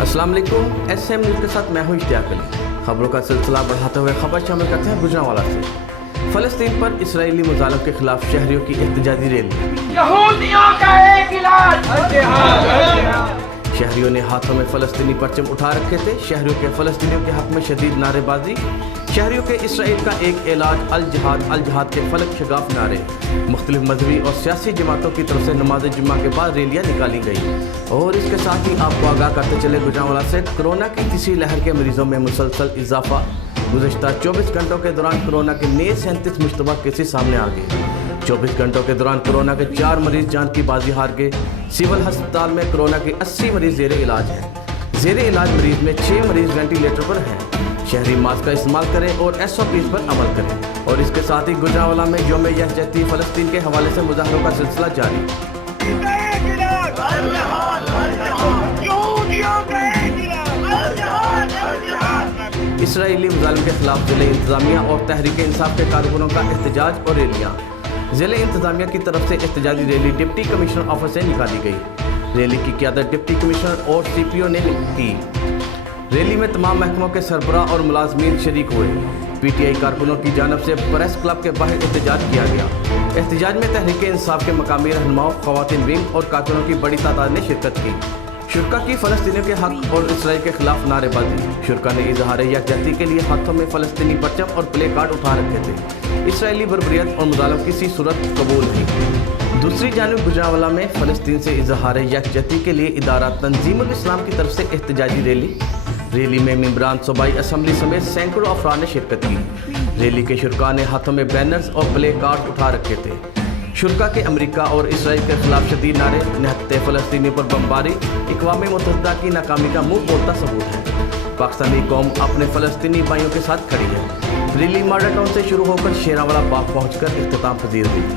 अस्सलाम वालेकुम। SM news के साथ मैं हूं इश्तियाक अली। खबरों का सिलसिला बढ़ाते हुए खबर शामिल करते हैं गुजरांवाला से। फ़लस्तीन पर इसराइली मुज़ालिम के खिलाफ शहरियों की एहतजाजी रैली। यहूदियों का एक इलाज। शहरियों ने हाथों में फ़लस्तीनी परचम उठा रखे थे। शहरियों के फ़लस्तीनियों के हक़ में शदीद नारेबाजी। शहरियों के इसराइल का एक इलाज अल जहाद के फलक शगाफ नारे। मुख्तलिफ मजहबी और सियासी जमातों की तरफ से नमाज जुम्मा के बाद रैलियाँ निकाली गई। और इसके साथ ही आपको आगाह करते चले गुजरांवाला से कोरोना की तीसरी लहर के मरीजों में मुसलसल इजाफा। गुज़श्ता 24 घंटों के दौरान कोरोना के नए 37 मुश्तबा केसेस सामने आ गए। 24 घंटों के दौरान कोरोना के 4 मरीज जान की बाजी हार गए। सिविल अस्पताल में कोरोना के 80 मरीज ज़ेर इलाज हैं। ज़ेर इलाज मरीज में 6 मरीज वेंटिलेटर पर हैं। शहरी मास्क का इस्तेमाल करें और SOPs पर अमल करें। और इसके साथ ही गुजरांवाला में यौम यकजहती फ़लस्तीन के हवाले से मुजाहरों का सिलसिला जारी। इसराइली मुज़ालिम के खिलाफ ज़िले इंतज़ामिया और तहरीक इंसाफ के कारकुनों का एहतजाज और रैलियाँ। ज़िले इंतज़ामिया की तरफ से एहतजाजी रैली डिप्टी कमिश्नर ऑफिस से निकाली गई। रैली की क़यादत डिप्टी कमिश्नर और CPO ने की। रैली में तमाम महकमों के सरबराह और मुलाजमीन शरीक हुए। PTI कारकुनों की जानब से प्रेस क्लब के बाहर एहतजाज किया गया। एहतजाज में तहरीक इंसाफ के मकामी रहनुमाओं, ख़वातीन विंग और कारकुनों की बड़ी तादाद ने शिरकत की। शुरा की फ़लस्तीनियों के हक़ और इसराइल के खिलाफ नारेबाजी। शुरा ने इजहार यकजहती के लिए हाथों में फ़लस्तीनी परचम और प्ले कार्ड उठा रखे थे। इसराइली बर्बरियत और मुज़ालम किसी सूरत कबूल नहीं। दूसरी जानिब गुजरांवाला में फ़लस्तीन से इजहार यकजहती के लिए इदारा तंजीमुल इस्लाम की तरफ से एहतजाजी रैली में मेंबरान सूबाई असम्बली समेत सैकड़ों अफराद ने शिरकत की। रैली के शुरा ने हाथों में बैनर्स और प्ले कार्ड उठा रखे थे। शुरा के अमेरिका और इसराइल के खिलाफ शदीद नारे, निहत्ते फ़लस्तीनी पर बमबारी अक़वाम मुत्तहिदा की नाकामी का मुँह बोलता सबूत है। पाकिस्तानी कौम अपने फ़लस्तीनी भाइयों के साथ खड़ी है। रैली माडा टाउन से शुरू होकर शेरावाला बाग पहुँच कर इख्तिताम पजीर हुई।